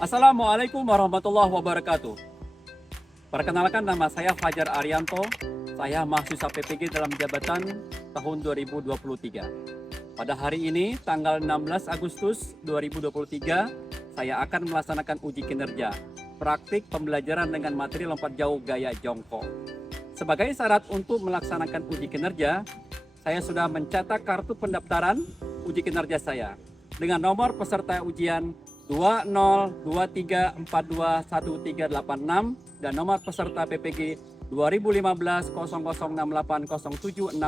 Assalamualaikum warahmatullahi wabarakatuh. Perkenalkan, nama saya Fajar Arianto. Saya mahasiswa PPG dalam jabatan tahun 2023. Pada hari ini, tanggal 16 Agustus 2023, saya akan melaksanakan uji kinerja praktik pembelajaran dengan materi lompat jauh gaya jongkok. Sebagai syarat untuk melaksanakan uji kinerja, saya sudah mencetak kartu pendaftaran uji kinerja saya dengan nomor peserta ujian 2023421386 dan nomor peserta PPG 201500680765.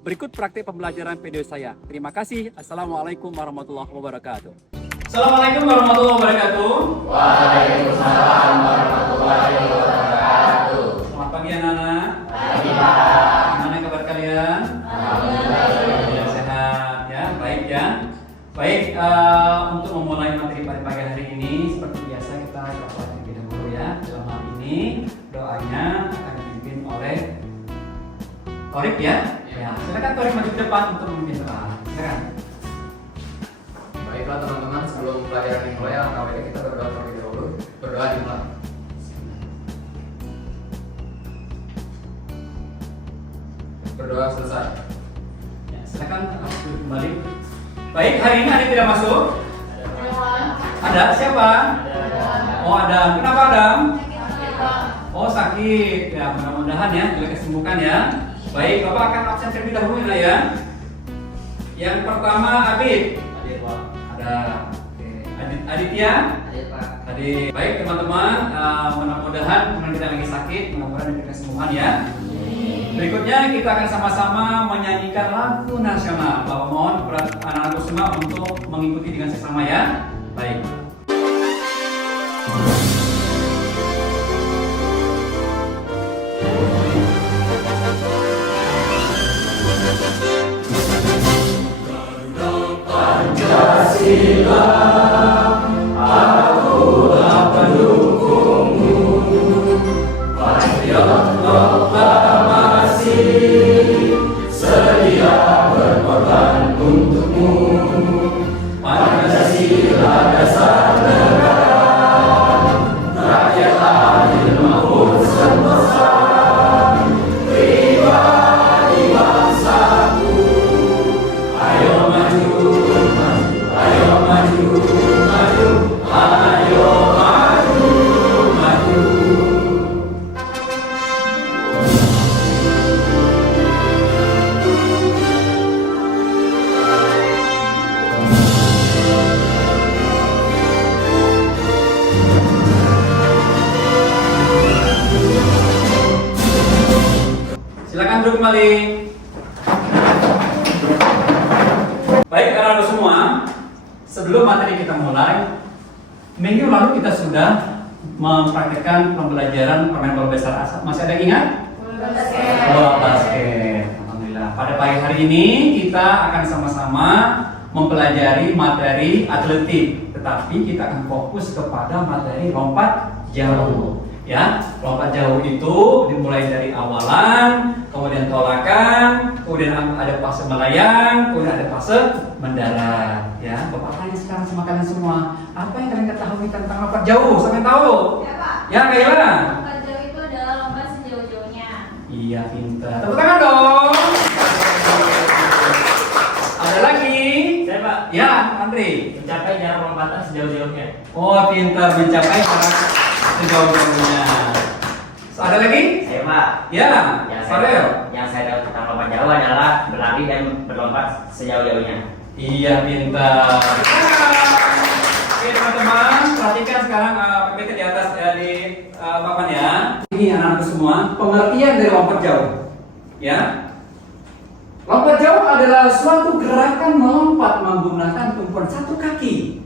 Berikut praktik pembelajaran video saya. Terima kasih. Assalamualaikum warahmatullahi wabarakatuh. Assalamualaikum warahmatullahi wabarakatuh. Waalaikumsalam warahmatullahi wabarakatuh. Selamat pagi anak-anak. Pagi Pak. Gimana kabar kalian? Alhamdulillah. Sehat ya, baik ya. Baik, untuk memulai materi pada pagi hari ini, seperti biasa kita baca terlebih dahulu ya. Dalam hal ini doanya akan dipimpin oleh Torik ya. Ya, silakan Torik maju ke depan untuk memimpin doa. Silakan. Baiklah teman-teman, sebelum pelajaran dimulai, alangkah baiknya kita berdoa terlebih dahulu. Berdoa dimulai. Berdoa selesai. Ya, silakan kembali. Baik, hari ini ada yang tidak masuk? Ada. Siapa? Oh, Adam. Kenapa Adam? Oh, sakit. Ya, mudah-mudahan ya kesembuhkan ya. Baik, Bapak akan absen terlebih dahulu ya. Yang pertama Abid. Ada. Oke. Aditya. Adik. Baik teman-teman, mudah-mudahan karena kita lagi sakit, mudah-mudahan diberi kesembuhan ya. Berikutnya kita akan sama-sama menyanyikan lagu nasional. Bapak mohon anak-anak semua untuk mengikuti dengan sesama ya. Baik. Pancasila, akulah pendukungmu. Patriot proklamasi, sedia berkorban untukmu. Pancasila dasar negara, rakyat adil makmur sentosa. Pribadi bangsaku, ayo maju, ayo maju, maju, ayo maju, maju. Silakan duduk kembali. Baik, anak-anak semua, sebelum materi kita mulai, minggu lalu kita sudah mempraktikkan pembelajaran permainan bola besar asal. Masih ada yang ingat? Bola basket. Alhamdulillah. Pada pagi hari ini kita akan sama-sama mempelajari materi atletik, tetapi kita akan fokus kepada materi lompat jauh. Ya, lompat jauh itu dimulai dari awalan, kemudian tolakan, kemudian ada fase melayang, kemudian ada fase mendarat. Ya, Bapak tanya sekarang sama kalian semua, apa yang kalian ketahui tentang lompat jauh? Siapa yang tahu? Ya Pak. Ya, Kayla. Lompat jauh itu adalah lompat sejauh-jauhnya. Iya, pintar. Tepuk tangan dong. Ada lagi? Saya Pak, Ya, Andri. mencapai jarak lompatan sejauh-jauhnya. Oh, pintar, mencapai jarak sejauh-jauhnya. Ada lagi? Saya Pak, Ya, Farel. yang saya tahu tentang lompat jauh adalah berlari dan berlompat sejauh-jauhnya. Iya, pintar. Oke teman-teman, perhatikan sekarang PPT di atas di papan ya. Ini anak-anak semua, pengertian dari lompat jauh. Ya. Lompat jauh adalah suatu gerakan melompat menggunakan tumpuan satu kaki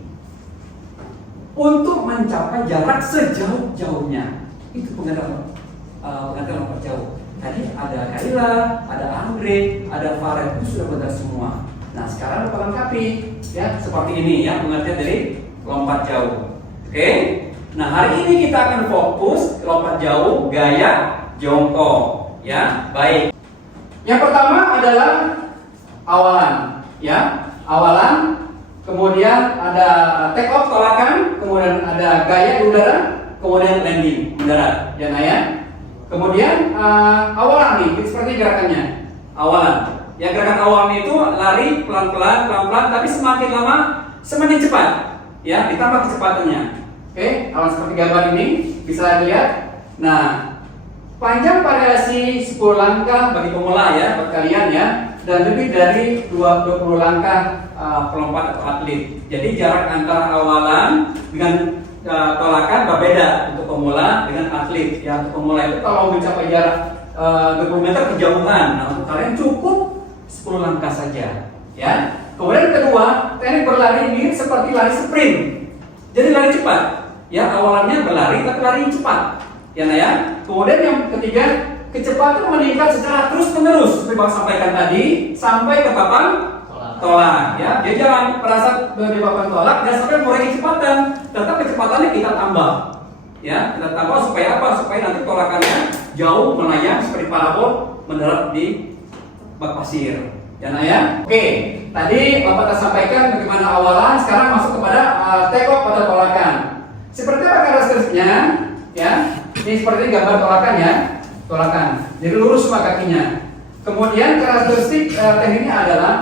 untuk mencapai jarak sejauh-jauhnya. Itu pengertian lompat jauh. Tadi ada Kayla, ada Andre, ada Farel, itu sudah benar semua. Nah sekarang kita lengkapi ya seperti ini ya pengertian dari lompat jauh. Oke. Nah hari ini kita akan fokus lompat jauh gaya jongkok ya. Baik. Yang pertama adalah awalan ya. Awalan kemudian ada take off tolakan, kemudian ada gaya di udara, kemudian landing mendarat, ya nah ya. Kemudian awalan nih, seperti gerakannya. Awalan. Ya gerakan awalan itu lari pelan-pelan, tapi semakin lama semakin cepat. Ya, ditambah kecepatannya. Oke, awalan seperti gambar ini bisa dilihat. Nah, panjang variasi 10 langkah bagi pemula ya, buat kalian ya, dan lebih dari 20 langkah pelompat atau atlet. Jadi jarak antara awalan dengan tolakan berbeda untuk pemula dengan atlet. Ya, untuk pemula itu kalau mencapai jarak 20 meter kejauhan, nah untuk kalian cukup 10 langkah saja. Ya. Kemudian kedua, teknik berlari mirip seperti lari sprint. Jadi lari cepat. Ya, awalannya berlari tapi lari cepat. Ya, nah ya. Kemudian yang ketiga, kecepatan meningkat secara terus-menerus seperti Bapak sampaikan tadi sampai ke papan tolak. Ya, dia jangan merasa di papan tolak dan sampai mengurangi kecepatan, tetap kecepatannya kita tambah. Ya, kita tambah supaya apa? Supaya nanti tolakannya jauh melayang seperti parabol mendarat di bak pasir. Ya, nah ya. Oke, tadi Bapak telah sampaikan bagaimana awalan, sekarang masuk kepada take off atau tolakan. Seperti apa karakteristiknya? Ya, ini seperti gambar tolakan ya, tolakan. Jadi lurus semua kakinya. Kemudian karakteristik tekniknya adalah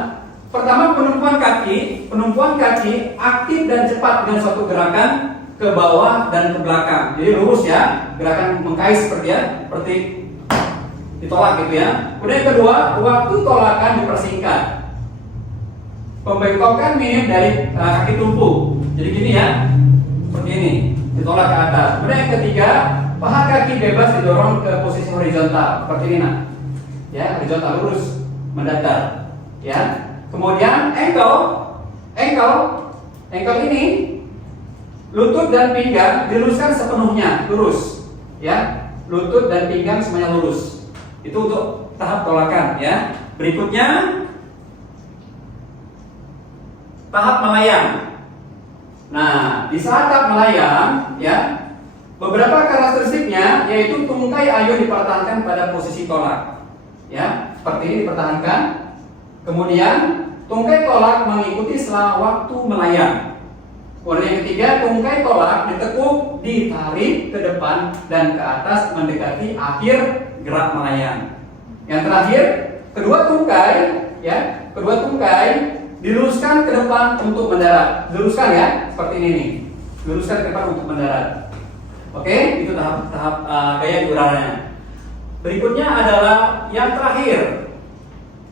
pertama penumpuan kaki aktif dan cepat dengan suatu gerakan ke bawah dan ke belakang. Jadi lurus ya, gerakan mengkais seperti ditolak gitu ya. Kemudian yang kedua, waktu tolakan dipersingkat. Pembengkokan minim dari kaki tumpu. Jadi gini ya, seperti ini, ditolak ke atas. Kemudian yang ketiga, paha kaki bebas didorong ke posisi horizontal seperti ini nah. Ya, horizontal lurus mendatar. Ya. Kemudian ankle ini lutut dan pinggang diluruskan sepenuhnya, lurus. Ya. Lutut dan pinggang semuanya lurus. Itu untuk tahap tolakan ya. Berikutnya tahap melayang. Nah, di saat tahap melayang ya, beberapa karakteristiknya yaitu tungkai ayun dipertahankan pada posisi tolak. Ya, seperti ini dipertahankan. Kemudian tungkai tolak mengikuti selama waktu melayang. Kemudian yang ketiga, tungkai tolak ditekuk, ditarik ke depan dan ke atas mendekati akhir gerak melayang. Yang terakhir, kedua tungkai diluruskan ke depan untuk mendarat. Diluruskan ya, seperti ini nih. Luruskan ke depan untuk mendarat. Oke, itu tahap gaya di udaranya. Berikutnya adalah yang terakhir,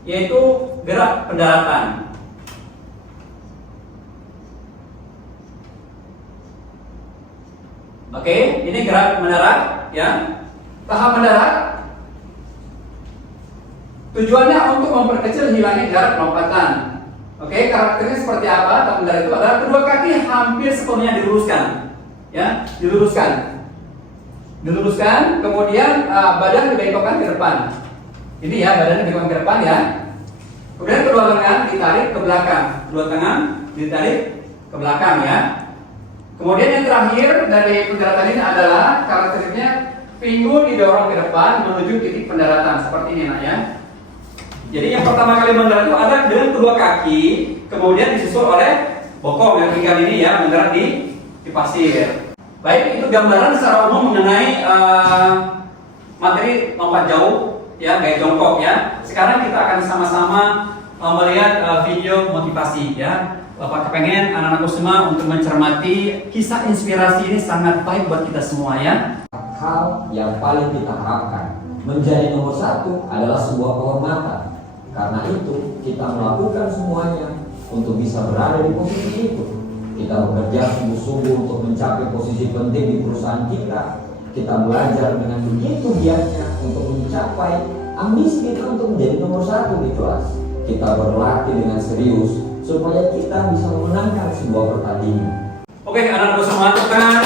yaitu gerak pendaratan. Oke, ini gerak mendarat ya. Tahap mendarat tujuannya untuk memperkecil hilangnya jarak lompatan. Oke, karakternya seperti apa? Tahap mendarat itu adalah kedua kaki hampir sepenuhnya diluruskan. Ya, diluruskan, kemudian badan dibengkokkan ke depan. Ini ya, badannya dibengkokkan ke depan ya. Kemudian kedua lengan ditarik ke belakang. Kedua tangan ditarik ke belakang ya. Kemudian yang terakhir dari pendaratan ini adalah karakteristiknya pinggul didorong ke depan menuju titik pendaratan seperti ini nak ya. Jadi yang pertama kali mendarat itu ada dengan kedua kaki, kemudian disusul oleh bokong yang tinggal ini ya, mendarat di pasir. Baik, itu gambaran secara umum mengenai materi lompat jauh ya, gaya jongkok ya. Sekarang kita akan sama-sama melihat video motivasi ya. Bapak kepengen anak-anakku semua untuk mencermati kisah inspirasi ini sangat baik buat kita semua ya. Hal yang paling kita harapkan menjadi nomor satu adalah sebuah kehormatan. Karena itu kita melakukan semuanya untuk bisa berada di posisi itu. Kita bekerja sungguh-sungguh untuk mencapai posisi penting di perusahaan kita. Kita belajar dengan begitu giatnya untuk mencapai ambisi kita untuk menjadi nomor satu di kelas. Kita berlatih dengan serius supaya kita bisa memenangkan sebuah pertandingan. Oke, anak-anak semua tekan.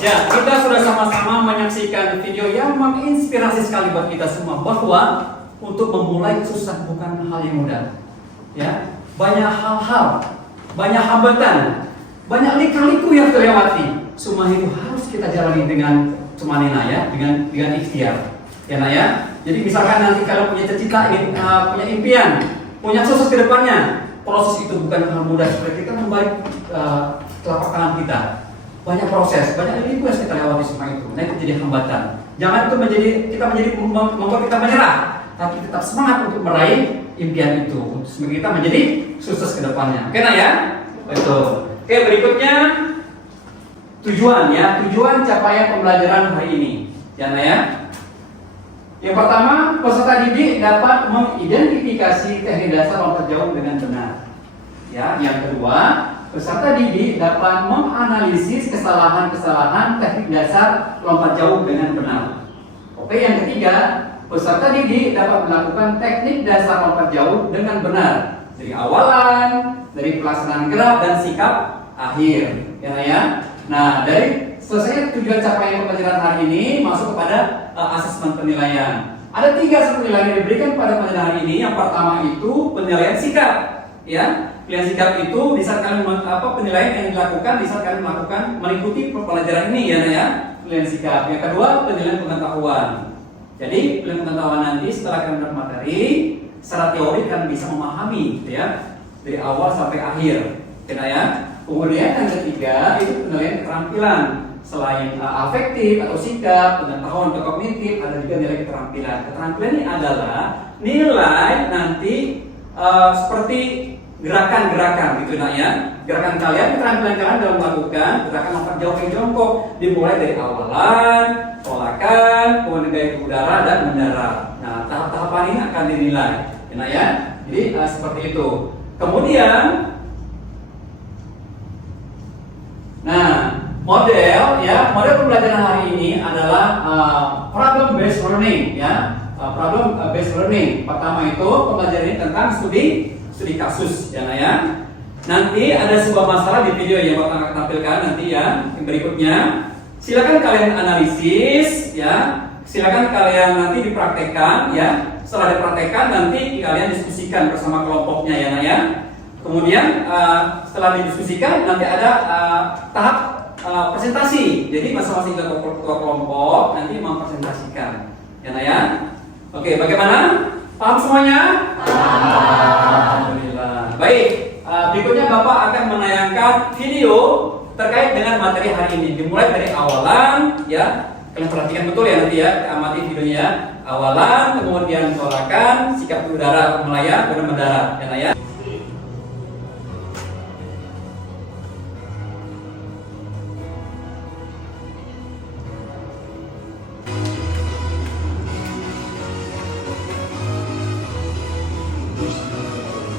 Ya, kita sudah sama-sama menyaksikan video yang menginspirasi sekali buat kita semua bahwa untuk memulai susah bukan hal yang mudah. Ya, banyak hal-hal, banyak hambatan, banyak lika-liku yang terlewati. Semua itu harus kita jalani dengan cumanina ya, dengan ikhtiar. Ya, nah ya. Jadi misalkan nanti kalau punya cita-cita, punya impian, punya sukses ke depannya. Proses itu bukan hal mudah seperti kita membalik telapak tangan kita. Banyak proses, banyak ilmu yang kita lewati semua itu. Nah itu jadi hambatan. Jangan itu membuat kita menyerah, tapi tetap semangat untuk meraih impian itu. Untuk kita menjadi sukses ke depannya. Oke, nah ya? Betul. Oke, berikutnya tujuan ya. Tujuan capaian pembelajaran hari ini. Ya, nah ya. Yang pertama, peserta didik dapat mengidentifikasi teknik dasar lompat jauh dengan benar. Ya, yang kedua, peserta didik dapat menganalisis kesalahan-kesalahan teknik dasar lompat jauh dengan benar. Oke, yang ketiga, peserta didik dapat melakukan teknik dasar lompat jauh dengan benar dari awalan, dari pelaksanaan gerak dan sikap akhir. Ya. Nah, dari selesai tujuan capaian pembelajaran hari ini masuk kepada asesmen penilaian. Ada 3 asesmen penilaian yang diberikan pada pembelajaran hari ini. Yang pertama itu penilaian sikap. Ya, penilaian sikap itu di saat kalian penilaian yang dilakukan di saat kalian mengikuti pembelajaran ini ya. Penilaian sikap. Yang kedua penilaian pengetahuan. Jadi penilaian pengetahuan nanti setelah kalian bermateri, secara teori kalian bisa memahami, ya, dari awal sampai akhir, ya. Kemudian yang ketiga itu penilaian keterampilan. Selain afektif atau sikap, pengetahuan atau kognitif, ada juga nilai keterampilan. Keterampilan ini adalah nilai nanti seperti gerakan-gerakan gitu nak ya. Gerakan kalian, keterampilan kalian dalam melakukan gerakan lompat jauh ke jongkok, dimulai dari awalan, tolakan, kemudian gaya ke udara dan mendarat. Nah, tahap-tahapan ini akan dinilai, ya. Jadi seperti itu. Kemudian, model pembelajaran hari ini adalah problem based learning, ya. Problem based learning. Pertama itu pembelajaran ini tentang studi kasus, ya. Nanti ada sebuah masalah di video yang akan tampilkan nanti ya, yang berikutnya. Silakan kalian analisis, ya. Silakan kalian nanti dipraktekkan, ya. Setelah dipraktekkan nanti kalian diskusikan bersama kelompoknya, ya. Kemudian setelah didiskusikan nanti ada tahap presentasi. Jadi masing-masing ketua kelompok nanti mempresentasikan, ya. Oke, bagaimana? Paham semuanya? Alhamdulillah. Baik, berikutnya Bapak akan menayangkan video terkait dengan materi hari ini. Dimulai dari awalan, ya. Kalian perhatikan betul ya nanti ya, amati videonya ya. Awalan, kemudian tolakan, sikap udara melayang, kemudian mendarat, ya.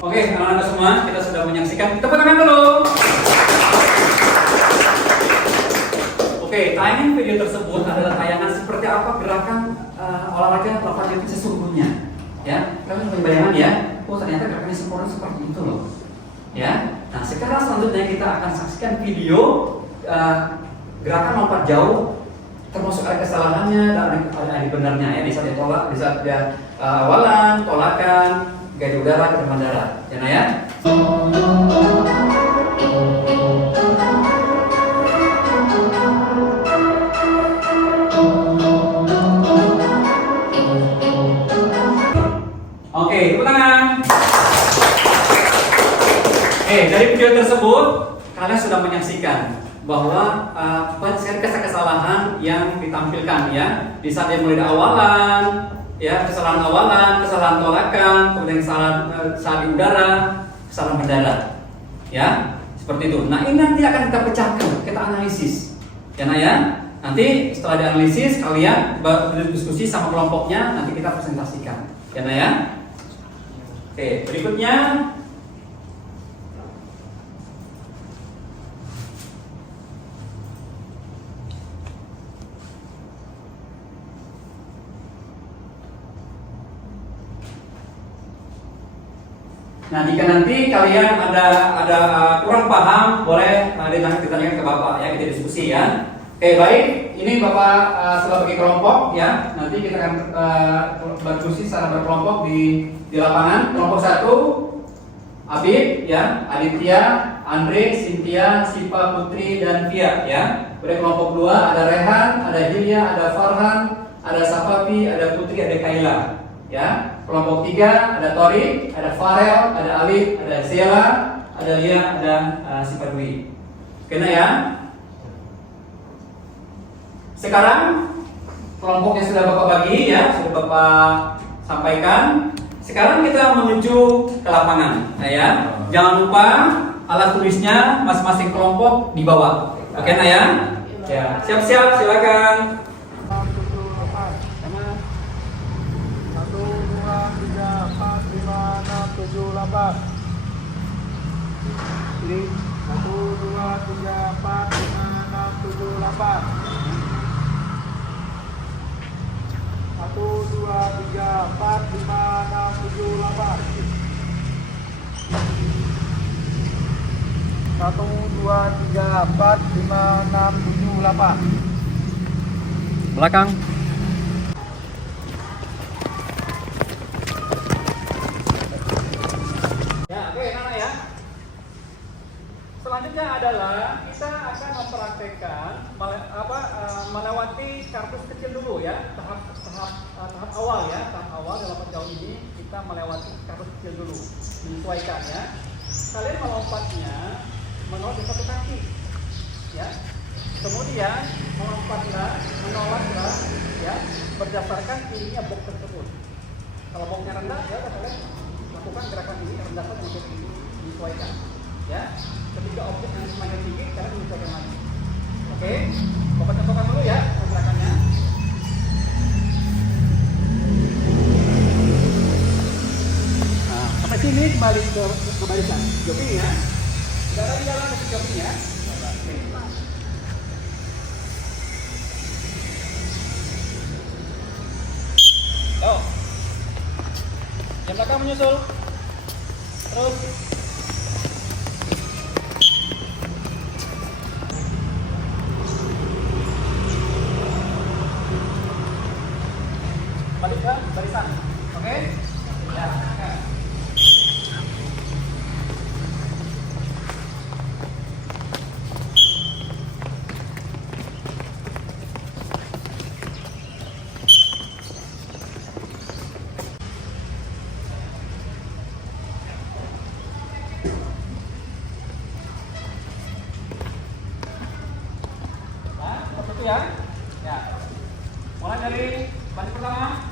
Oke, anak-anak semua, kita sudah menyaksikan. Tepuk tangan dulu. Oke, tayangan video tersebut adalah tayangan seperti apa gerakan olahraga lompat jauh sesungguhnya. Ya, kalian punya bayangan ya? Oh, ternyata gerakannya sempurna seperti itu loh. Ya. Nah, sekarang selanjutnya kita akan saksikan video gerakan lompat jauh, termasuk ada kesalahannya dan ada benarnya ya. Di saat dia tolak, di saat dia awalan, tolakan, gaya udara ke mendarat, ya. Oke, tepuk tangan. Dari video tersebut kalian sudah menyaksikan bahwa banyak sekali kesalahan yang ditampilkan ya. Di saat dia mulai dari awalan, ya, kesalahan awalan, kesalahan tolakan, kemudian kesalahan saat di udara, kesalahan mendarat, ya, seperti itu. Nah, ini nanti akan kita pecahkan, kita analisis, ya. Nanti setelah dianalisis, kalian berdiskusi sama kelompoknya, nanti kita presentasikan, ya. Oke, berikutnya. Nah, jika nanti kalian ada kurang paham, boleh ditanyakan ke Bapak ya, kita diskusi ya. Oke, baik. Ini Bapak setelah bagi kelompok ya. Nanti kita akan berdiskusi secara berkelompok di lapangan. Kelompok 1 Abid ya, Aditya, Andre, Cynthia, Sipa, Putri dan Via ya. Kemudian kelompok 2 ada Rehan, ada Hilya, ada Farhan, ada Safafi, ada Putri, ada Kaila ya. Kelompok 3 ada Tori, ada Farel, ada Alif, ada Zela, ada Lia, ada si Padwi. Kena ya? Sekarang kelompok yang sudah Bapak bagi ya, sudah Bapak sampaikan. Sekarang kita menuju ke lapangan. Nah, ya. Jangan lupa alat tulisnya masing-masing kelompok dibawa. Oke, nah ya? Ya, siap-siap silakan. 1, 2, 3, 4, 5, 6, 7, 8. Belakang. Ya, oke, Nana ya. Selanjutnya adalah kita akan mempraktekkan melewati kartus kecil dulu ya, tahap awal ya, tahap awal dalam perjauh ini kita melewati kartus kecil dulu, menyesuaikan ya. Kalian melompatnya menolak di satu kaki, ya. Kemudian menolaklah, ya, berdasarkan tingginya box tersebut. Kalau boxnya rendah, ya kalian lakukan gerakan ini rendahkan untuk menyesuaikan, ya. Ketika objek yang semakin tinggi, kalian menyesuaikan lagi. Oke, Bapak contohkan dulu ya gerakannya. Nah, sampai sini kembali ke barisan. Jogging ya. Tidak ada di jalan ke jogging ya. Oh. Yang belakang menyusul. Terus. Balik ke barisan. Oke? Ya. Seperti itu ya. Ya. Mulai dari balik pertama.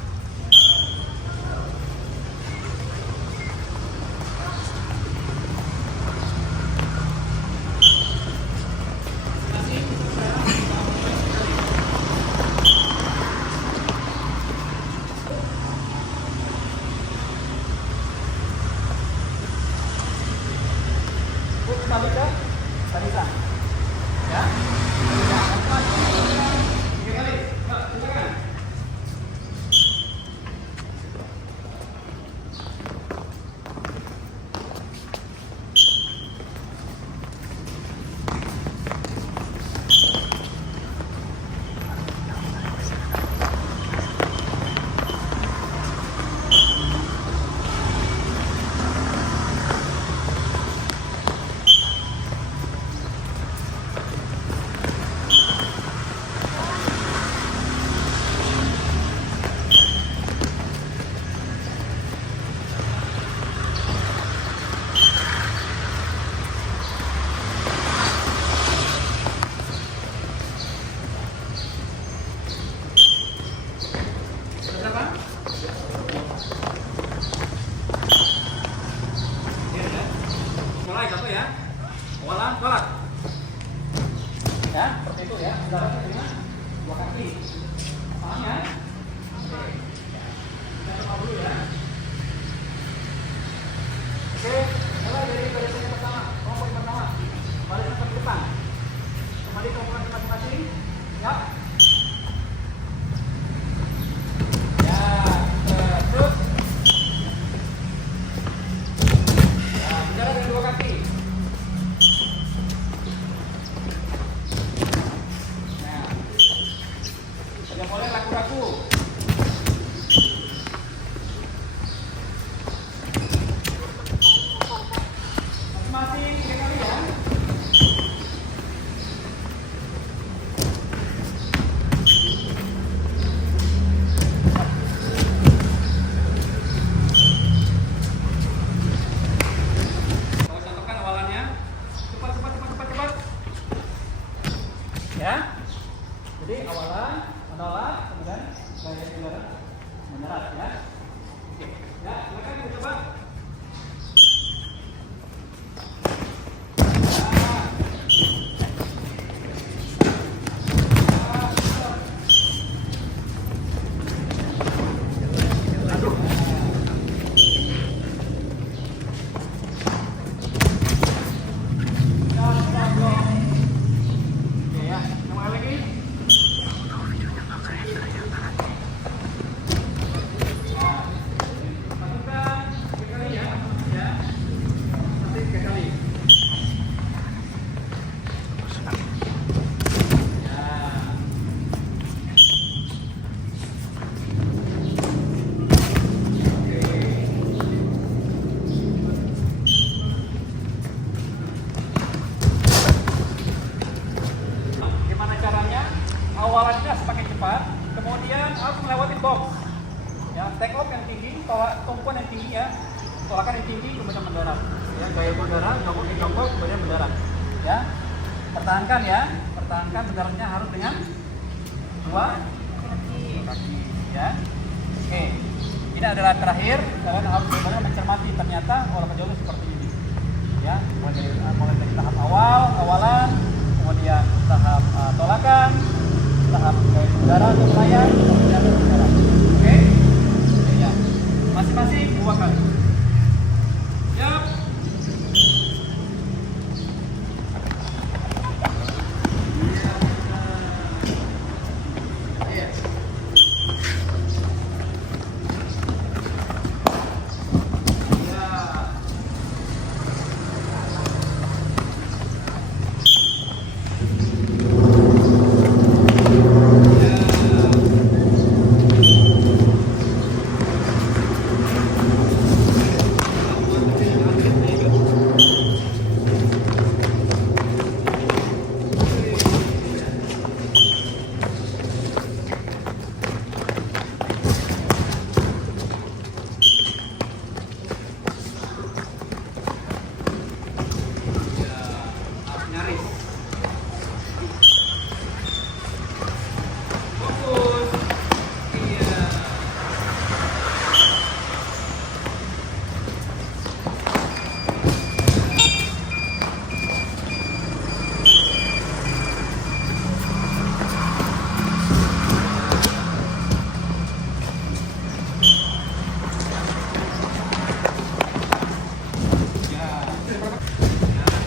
Balik ke barisan. Ya. Tiga kali. Silakan. harus melewati box. Ya, take off yang tinggi, tumpuan yang tinggi ya, tolakan yang tinggi kemudian mendarat. Ya, gaya mendarat, jongkok, kemudian mendarat. Ya, pertahankan ya, pertahankan mendaratnya harus dengan dua kaki. Ya, oke. Ini adalah terakhir, kalian harus benar-benar mencermati ternyata olah jauh seperti ini. Ya, mulai dari tahap awalan, kemudian tahap tolakan, tahap gaya mendarat atau melayang, kemudian mendarat. Oke? Ya, masing-masing 2 kali. Siap. Nyaris. Fokus. Iya.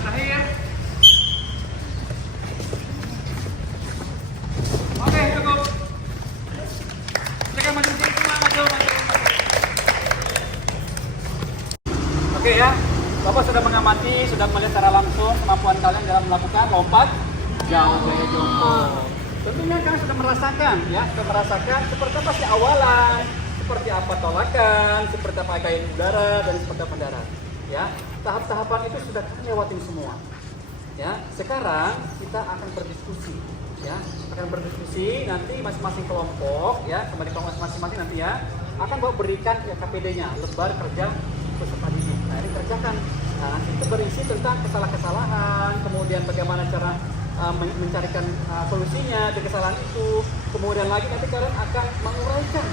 Terakhir. Oke, cukup. Silakan maju sini semua, maju. Oke ya, Bapak sudah mengamati, sudah melihat secara langsung kemampuan kalian dalam melakukan lompat jauh gaya jongkok. Tentunya kalian sudah merasakan ya, sudah merasakan seperti apa sih awalan, seperti apa tolakan, seperti apa gaya udara dan seperti apa mendarat. Ya, tahap-tahapan itu sudah kalian lewatin semua. Ya, sekarang kita akan berdiskusi. Ya, akan berdiskusi nanti masing-masing kelompok ya, kembali kelompok masing-masing nanti ya akan berikan ya KPD-nya, lembar kerja peserta didik. Nah, ini kerjakan. Nah, nanti itu berisi tentang kesalahan-kesalahan, kemudian bagaimana cara mencarikan solusinya dari kesalahan itu. Kemudian lagi nanti kalian akan menguraikan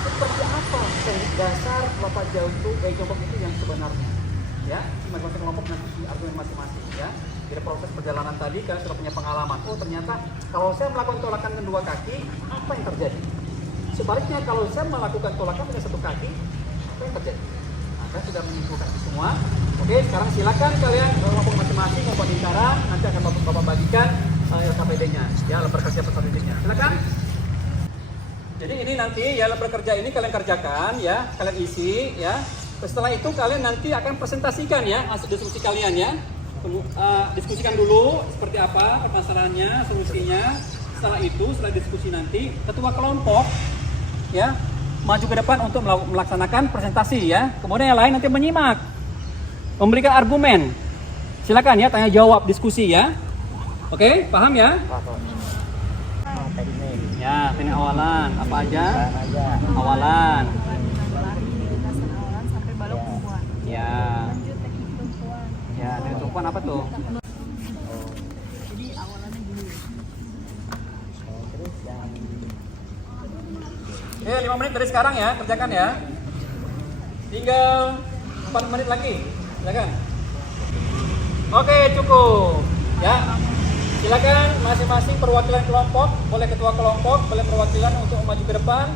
seperti apa teknik dasar lompat jauh itu, jongkok itu yang sebenarnya. Ya, masing-masing kelompok nanti argumen masing-masing ya. Jadi proses perjalanan tadi kalian sudah punya pengalaman. Oh, ternyata kalau saya melakukan tolakan dengan 2 kaki, apa yang terjadi? Sebaliknya kalau saya melakukan tolakan dengan 1 kaki, apa yang terjadi? Nah, kalian sudah menyimpulkan itu semua. Oke, sekarang silakan kalian kelompok masing-masing maupun lingkaran nanti akan Bapak bagikan LKPD-nya, ya, lembar kerja peserta didiknya. Silakan. Jadi ini nanti ya lembar kerja ini kalian kerjakan ya, kalian isi ya. Setelah itu kalian nanti akan presentasikan ya hasil diskusi kalian ya. Diskusikan dulu seperti apa permasalahannya, solusinya. Setelah itu, setelah diskusi nanti, ketua kelompok ya maju ke depan untuk melaksanakan presentasi ya. Kemudian yang lain nanti menyimak, memberikan argumen. Silakan ya, tanya jawab diskusi ya. Oke, paham ya? Ya, teknik awalan apa aja? Awalan. sampai balok tumpuan. Ya. Lanjut teknik tumpuan. Ya, teknik tumpuan apa tuh? Jadi awalannya dulu. Oke, 5 menit dari sekarang ya, kerjakan ya. Tinggal 4 menit lagi. Silakan. Oke, cukup. Ya. Silakan masing-masing perwakilan kelompok, boleh ketua kelompok, boleh perwakilan untuk maju ke depan,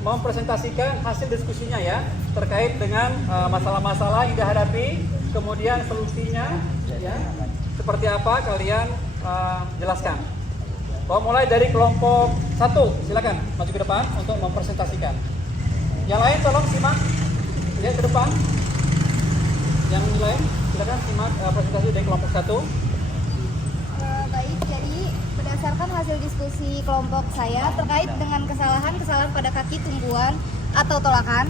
mempresentasikan hasil diskusinya ya, terkait dengan masalah-masalah yang dihadapi, kemudian solusinya ya. Seperti apa kalian jelaskan. Mulai dari kelompok 1, silakan maju ke depan untuk mempresentasikan. Yang lain tolong simak, lihat ke depan. Yang lain silakan simak presentasi dari kelompok 1. Baik, jadi berdasarkan hasil diskusi kelompok saya terkait dengan kesalahan pada kaki tumpuan atau tolakan.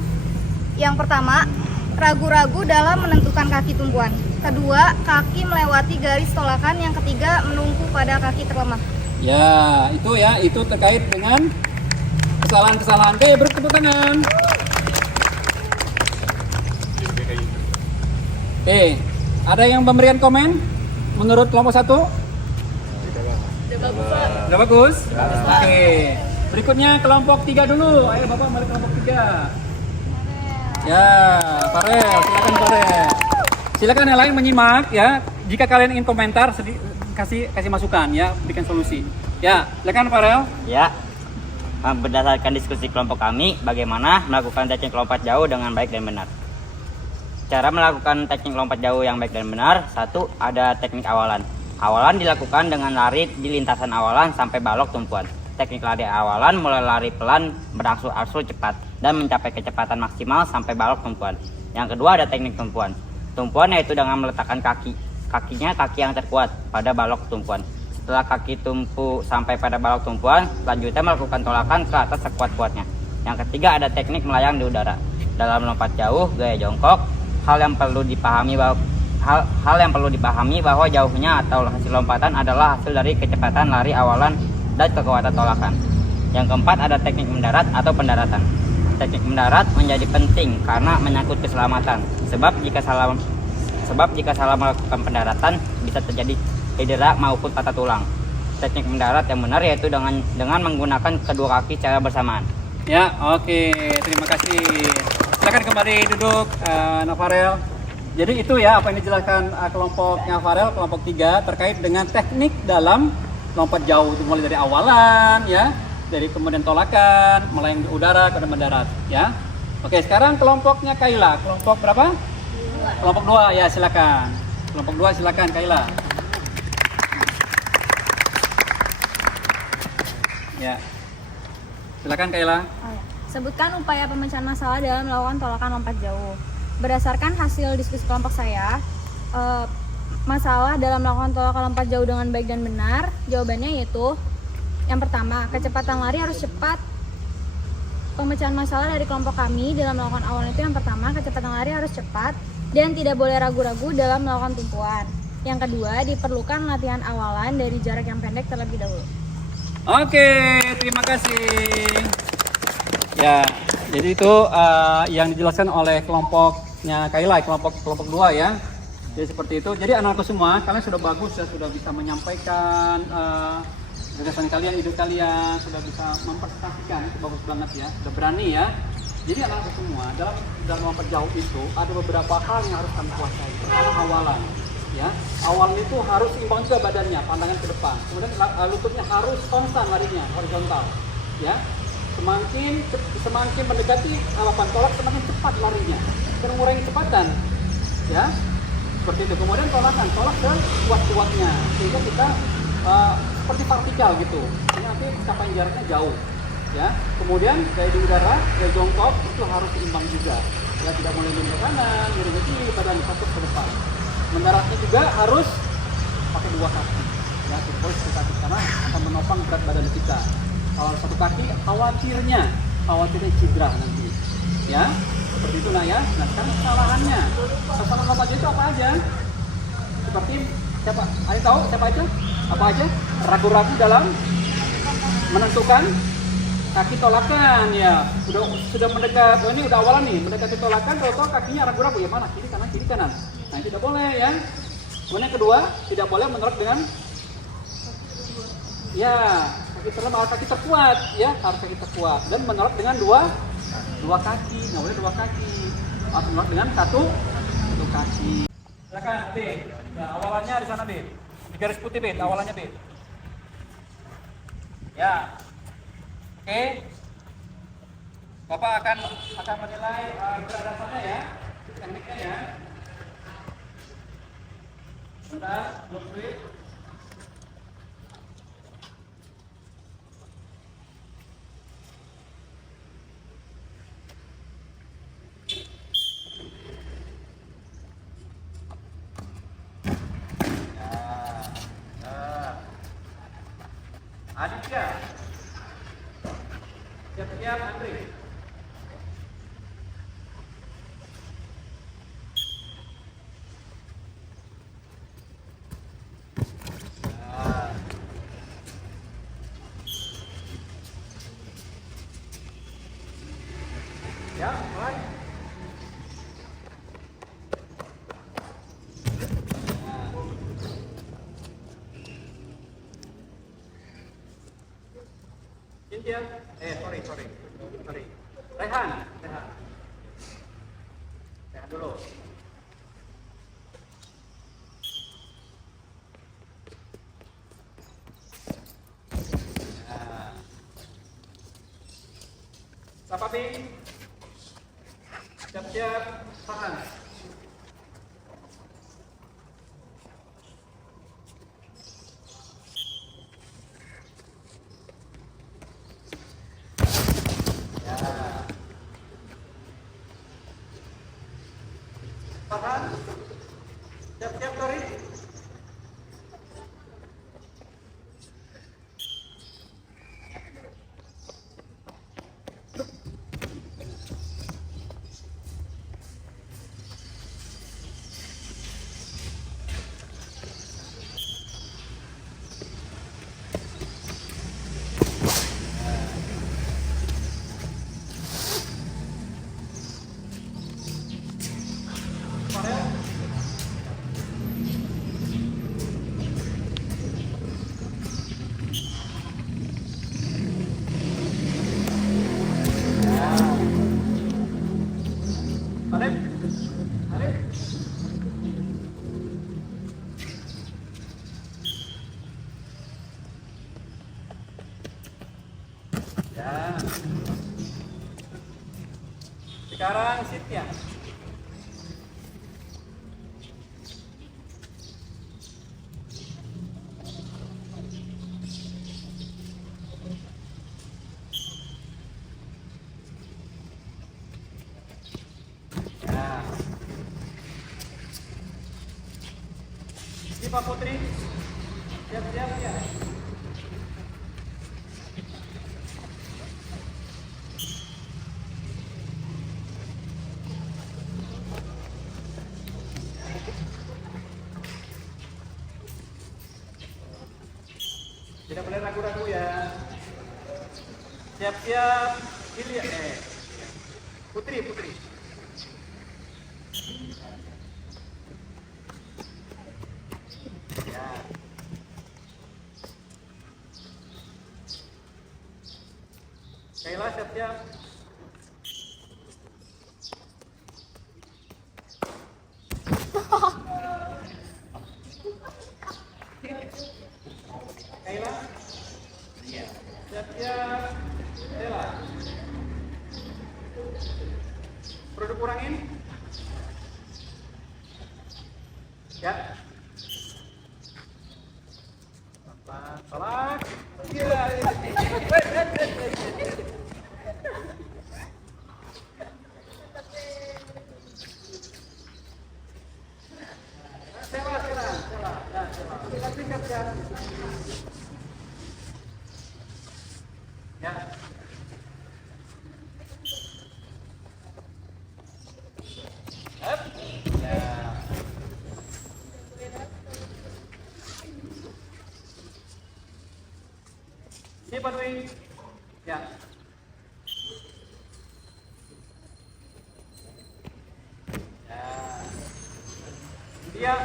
Yang pertama, ragu-ragu dalam menentukan kaki tumpuan. Kedua, kaki melewati garis tolakan. Yang ketiga, menunggu pada kaki terlemah. Ya, itu terkait dengan kesalahan-kesalahan. Oke, beri tepuk tangan. Oke, ada yang pemberian komen menurut kelompok 1? Udah bagus. Oke. Berikutnya kelompok 3 dulu. Ayo Bapak balik kelompok 3. Ya, Farel, silakan Farel. Silakan yang lain menyimak ya. Jika kalian ingin komentar, kasih masukan ya, berikan solusi. Ya, silakan Farel. Ya, berdasarkan diskusi kelompok kami, bagaimana melakukan teknik lompat jauh dengan baik dan benar. Cara melakukan teknik lompat jauh yang baik dan benar, 1. Ada teknik awalan. Awalan dilakukan dengan lari di lintasan awalan sampai balok tumpuan. Teknik lari awalan mulai lari pelan, berangsur-angsur cepat, dan mencapai kecepatan maksimal sampai balok tumpuan. Yang kedua ada teknik tumpuan. Tumpuan yaitu dengan meletakkan kakinya kaki yang terkuat pada balok tumpuan. Setelah kaki tumpu sampai pada balok tumpuan, selanjutnya melakukan tolakan ke atas sekuat-kuatnya. Yang ketiga ada teknik melayang di udara. Dalam lompat jauh, gaya jongkok, hal yang perlu dipahami bahwa jauhnya atau hasil lompatan adalah hasil dari kecepatan lari awalan dan kekuatan tolakan. Yang keempat ada teknik mendarat atau pendaratan. Teknik mendarat menjadi penting karena menyangkut keselamatan. Sebab jika salah melakukan pendaratan bisa terjadi cedera maupun patah tulang. Teknik mendarat yang benar yaitu dengan menggunakan kedua kaki secara bersamaan. Ya, oke. Terima kasih. Silakan kembali duduk, Nafarel. Jadi itu ya apa yang dijelaskan kelompoknya Farel, kelompok 3 terkait dengan teknik dalam lompat jauh, mulai dari awalan ya, dari kemudian tolakan, melayang di udara, kemudian mendarat ya. Oke, sekarang kelompoknya Kaila, kelompok berapa? 2. Kelompok 2 ya, silakan. Kelompok 2 silakan Kaila. Ya. Silakan Kaila. Sebutkan upaya pemecahan masalah dalam melakukan tolakan lompat jauh. Berdasarkan hasil diskusi kelompok saya, masalah dalam melakukan tolakan lompat jauh dengan baik dan benar, jawabannya yaitu yang pertama, kecepatan lari harus cepat. Pemecahan masalah dari kelompok kami dalam melakukan awalan itu yang pertama, kecepatan lari harus cepat dan tidak boleh ragu-ragu dalam melakukan tumpuan. Yang kedua, diperlukan latihan awalan dari jarak yang pendek terlebih dahulu. Oke, terima kasih. Ya, jadi itu yang dijelaskan oleh kelompoknya Kaila, kelompok 2 ya. Jadi seperti itu. Jadi anak-anakku semua, kalian sudah bagus ya, sudah bisa menyampaikan gagasan kalian, ide kalian, sudah bisa mempresentasikan, itu bagus banget ya, sudah berani ya. Jadi anak-anakku semua, dalam lompat jauh itu ada beberapa hal yang harus kami kuasai. Pertama awalan, ya. Awalan itu harus seimbang juga badannya, pandangan ke depan. Kemudian lututnya harus konstan larinya, horizontal, ya. Semakin mendekati papan tolak, semakin cepat larinya, dan mengurangi kecepatan, ya. Seperti itu. Kemudian tolak ke kuat-kuatnya, sehingga kita seperti vertikal gitu. Ini nanti capai jaraknya jauh, ya. Kemudian gaya di udara, gaya jongkok itu harus seimbang juga. Ya, tidak boleh miring ke kanan, miring ke kiri, badan fokus ke depan. Mendaratnya juga harus pakai dua kaki, ya, tidak boleh satu kaki karena akan menopang berat badan kita. Kalau satu kaki khawatirnya cedera nanti, ya. Seperti itu nah ya. Nah sekarang kesalahannya, kesalahan lompat itu apa aja? Seperti siapa? Ayo tahu siapa aja? Apa aja? Ragu-ragu dalam menentukan kaki tolakan ya. Sudah mendekat, ini udah awalan nih, mendekati tolakan, tahu-tahu kakinya ragu-ragu ya, mana kiri kanan. Nah itu tidak boleh ya. Kemudian yang kedua, tidak boleh menolak dengan ya kaki terkuat ya, harus kaki terkuat dan menolak dengan dua kaki, nggak boleh dua kaki, harus menolak dengan satu kaki. Silakan B, nah, awalannya di sana B, di garis putih B, awalannya B. Ya, oke. Bapak akan menilai keberadasannya ya, tekniknya ya. Bentar, belum switch. Aditya, siap-siap Andri. Ya, mulai. Cynthia, sorry. Rehan. Rehan dulu. Nah. Sapa Bing. Siap-siap, tahan. Tahan. Siap-siap, Tori. Farel. Alif. Ya. Sekarang Cynthia. Ya. Siapa Putri? Siap-siap ya. Tidak boleh ragu-ragu ya. Siap-siap. Ilya, Putri. Ya. Kayla, siap-siap. Kayla. Iya. Siap-siap. Kayla. Perlu dikurangin? Ya. Salah. Gila. Salah. Ya. Up. Ya. Siapa Dwi? Ya. Ya. Dia.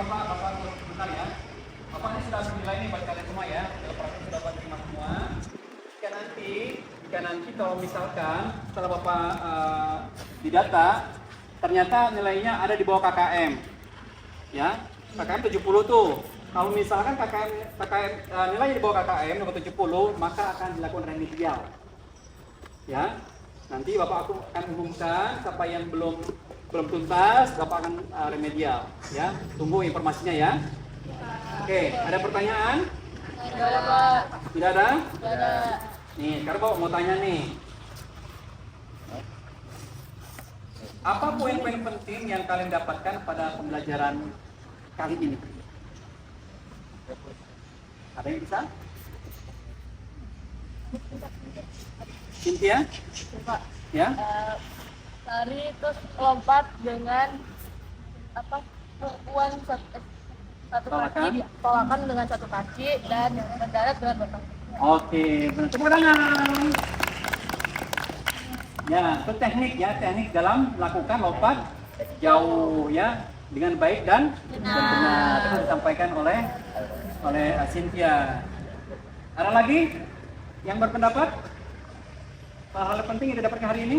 Bapak bentar ya. Bapak ini sudah menilai nih buat kalian semua ya. Operasi sudah Bapak terima semua. Jika nanti kalau misalkan setelah Bapak didata, ternyata nilainya ada di bawah KKM. Ya, KKM 70 tuh. Kalau misalkan KKM nilainya di bawah KKM nomor 70, maka akan dilakukan remedial. Ya. Nanti Bapak aku akan umumkan siapa yang belum tuntas, Bapak akan remedial, ya. Tunggu informasinya ya. Oke, ada pertanyaan? Tidak ada? Nih, sekarang Bapak mau tanya nih. Apa poin-poin penting yang kalian dapatkan pada pembelajaran kali ini? Ada yang bisa? Cynthia? Pak, Ya? lari terus lompat dengan apa? Tumpuan satu Tolakan. kaki, tolakan dengan satu kaki dan mendarat dengan batang. Oke, benar. Tepuk tangan. Ya, itu teknik ya, teknik dalam melakukan lompat jauh ya dengan baik dan benar. Itu disampaikan oleh Cynthia. Ada lagi yang berpendapat hal-hal penting yang didapatkan hari ini?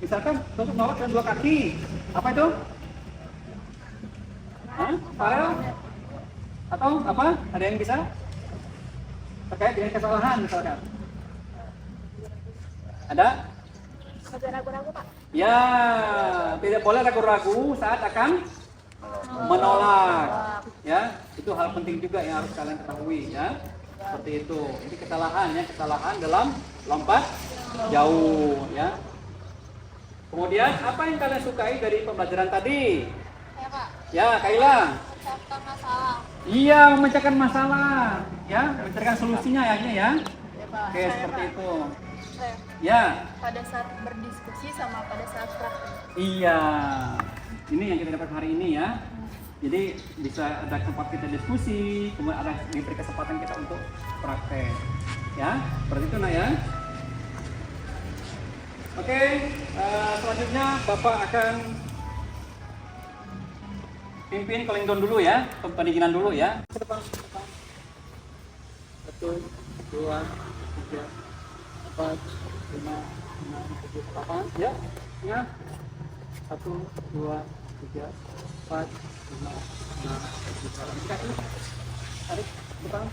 Misalkan untuk melompat dengan dua kaki, apa itu? Hah? Farel? Atau apa? Ada yang bisa? Terkait dengan kesalahan misalkan. Ada? Jangan ragu-ragu, Pak. Ya, tidak boleh ragu-ragu saat akan menolak. Ya, itu hal penting juga yang harus kalian ketahui ya. Seperti itu. Ini kesalahan ya, kesalahan dalam lompat jauh ya. Kemudian apa yang kalian sukai dari pembelajaran tadi? Ya, Pak. Ya, Kaila. Memecahkan masalah. Iya, memecahkan masalah, ya, memecahkan solusinya ya, ya. Oke, seperti itu. Ya, Pada saat berdiskusi sama pada saat praktik. iya. Ini yang kita dapat hari ini ya. Jadi bisa ada tempat kita diskusi, kemudian ada diberi kesempatan kita untuk praktek. Ya, seperti itu nak ya. Oke, selanjutnya Bapak akan pimpin Kolingdon dulu ya, pendinginan dulu ya. Ke depan, ke depan. 1, 2, 3, 4, 5, 6, 7, 8. Ya, ya. 1, 2, 3, 4, 5, 6, 7, 8. Kaki, tarik ke depan.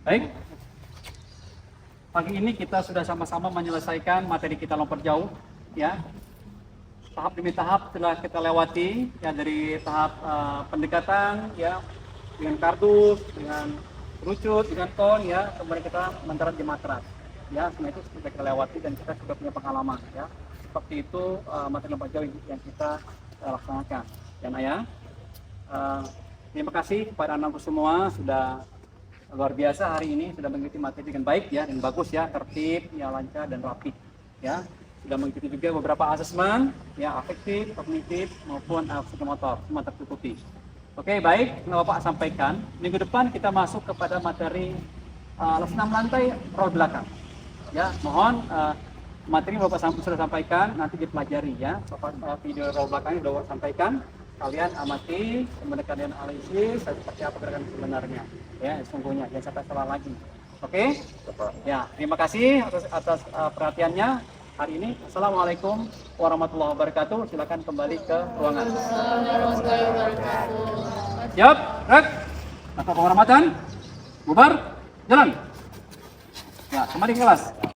Baik. Pagi ini kita sudah sama-sama menyelesaikan materi kita lompat jauh, ya. Tahap demi tahap telah kita lewati, ya dari tahap pendekatan, ya, dengan kardus, dengan kerucut, dengan ton, ya, kemudian kita mendarat di matras, ya. Semua itu sudah kita lewati dan kita sudah punya pengalaman, ya. Seperti itu materi lompat jauh yang kita laksanakan, dan ayah. Terima kasih kepada anak-anak semua sudah luar biasa hari ini sudah mengikuti materi dengan baik ya dan bagus ya, tertib ya, lancar dan rapi ya. Sudah mengikuti juga beberapa asesmen ya, afektif, kognitif maupun psikomotor, semua tercukupi. Oke, baik, Bapak sampaikan minggu depan kita masuk kepada materi senam lantai roll belakang ya. Mohon materi Bapak sudah sampaikan nanti dipelajari ya. Bapak video roll belakang sudah Bapak sampaikan, kalian amati, kemudian kalian analisis seperti apa gerakan sebenarnya ya, sungguhnya jangan sampai salah lagi. Oke? Ya, terima kasih atas perhatiannya hari ini. Assalamualaikum warahmatullahi wabarakatuh. Silakan kembali ke ruangan. Siap, rek. Tanpa penghormatan, bubar, jalan. Ya, kembali ke kelas.